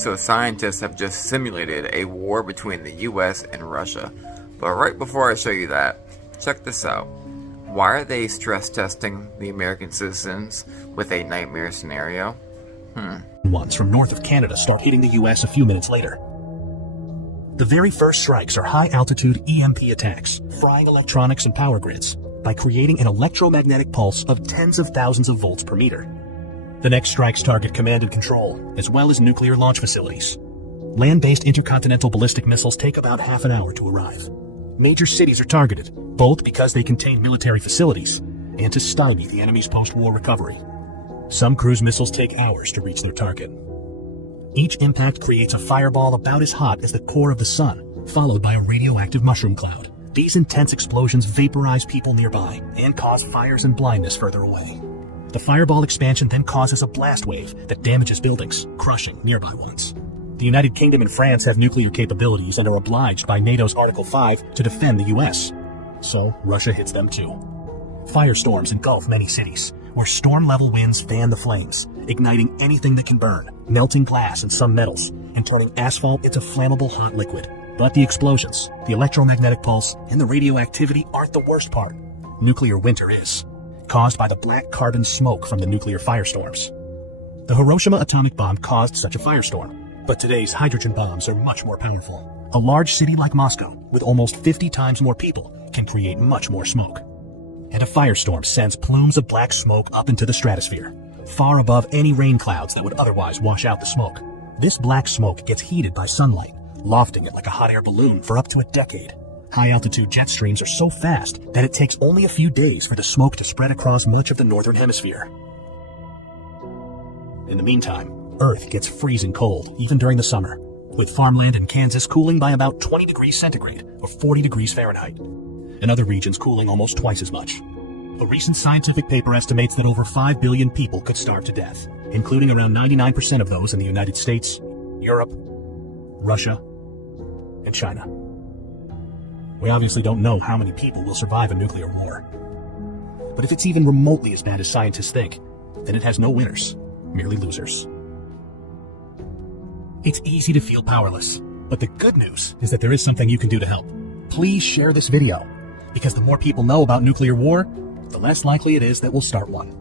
So scientists have just simulated a war between the US and Russia. But right before I show you that, check this out. Why are they stress testing the American citizens with a nightmare scenario? Ones from north of Canada start hitting the US a few minutes later. The very first strikes are high-altitude EMP attacks, frying electronics and power grids by creating an electromagnetic pulse of tens of thousands of volts per meter. The next strikes target command and control, as well as nuclear launch facilities. Land-based intercontinental ballistic missiles take about half an hour to arrive. Major cities are targeted, both because they contain military facilities and to stymie the enemy's post-war recovery. Some cruise missiles take hours to reach their target. Each impact creates a fireball about as hot as the core of the sun, followed by a radioactive mushroom cloud. These intense explosions vaporize people nearby and cause fires and blindness further away. The fireball expansion then causes a blast wave that damages buildings, crushing nearby ones. The United Kingdom and France have nuclear capabilities and are obliged by NATO's Article 5 to defend the US. So Russia hits them too. Firestorms engulf many cities, where storm-level winds fan the flames, igniting anything that can burn, melting glass and some metals, and turning asphalt into flammable hot liquid. But the explosions, the electromagnetic pulse, and the radioactivity aren't the worst part. Nuclear winter is, caused by the black carbon smoke from the nuclear firestorms. The Hiroshima atomic bomb caused such a firestorm, but today's hydrogen bombs are much more powerful. A large city like Moscow, with almost 50 times more people, can create much more smoke. And a firestorm sends plumes of black smoke up into the stratosphere, far above any rain clouds that would otherwise wash out the smoke. This black smoke gets heated by sunlight, lofting it like a hot air balloon for up to a decade. High-altitude jet streams are so fast that it takes only a few days for the smoke to spread across much of the northern hemisphere. In the meantime, Earth gets freezing cold, even during the summer, with farmland in Kansas cooling by about 20 degrees centigrade or 40 degrees Fahrenheit, and other regions cooling almost twice as much. A recent scientific paper estimates that over 5 billion people could starve to death, including around 99% of those in the United States, Europe, Russia, and China. We obviously don't know how many people will survive a nuclear war. But if it's even remotely as bad as scientists think, then it has no winners, merely losers. It's easy to feel powerless, but the good news is that there is something you can do to help. Please share this video, because the more people know about nuclear war, the less likely it is that we'll start one.